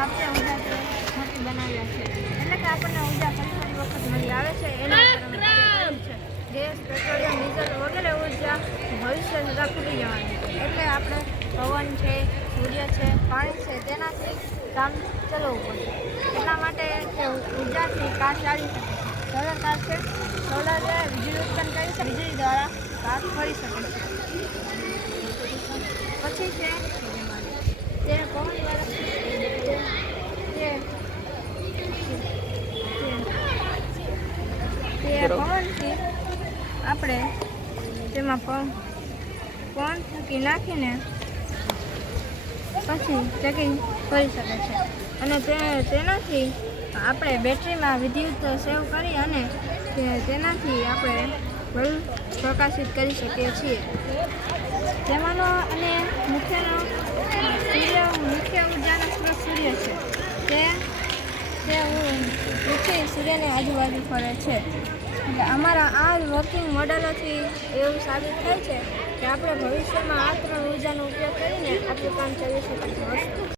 પ્રાપ્ય ઉર્જાથી મોટી બનાવ્યા છે. એટલે કે આપણને ઉર્જા ફરી વખત મળી આવે છે. એના છે ગેસ, પેટ્રોલિયમ, ડીઝલ વગેરે ઉર્જા ભવિષ્ય સુધા ખૂટી જવાની છે. એટલે આપણે પવન છે, સૂર્ય છે, પાણી છે, તેનાથી કામ ચલાવવું પડશે. એટલા માટે તે ઉર્જાથી કાર ચાલી શકે છે. સોલર કાર છે. સોલર વીજળી ઉત્પન્ન કરી છે. વીજળી દ્વારા કાર ફરી શકે છે. પછી છે તે પવન દ્વારા પવનથી આપણે તેમાં પવન મૂકી નાખીને પછી ચેકિંગ કરી શકે છે. અને તેનાથી આપણે બેટરીમાં વિદ્યુત સેવ કરી અને તેનાથી આપણે બલ્બ પ્રકાશિત કરી શકીએ છીએ. તેમાંનો અને મુખ્ય ઉર્જાનો સ્ત્રોત સૂર્ય છે. તે પૃથ્વી સૂર્યની આજુબાજુ ફરે છે. એટલે અમારા આ વર્કિંગ મોડેલોથી એવું સાબિત થાય છે કે આપણે ભવિષ્યમાં આ ત્રણ ઉર્જાનો ઉપયોગ કરીને આપણું કામ ચલાવી શકીશું.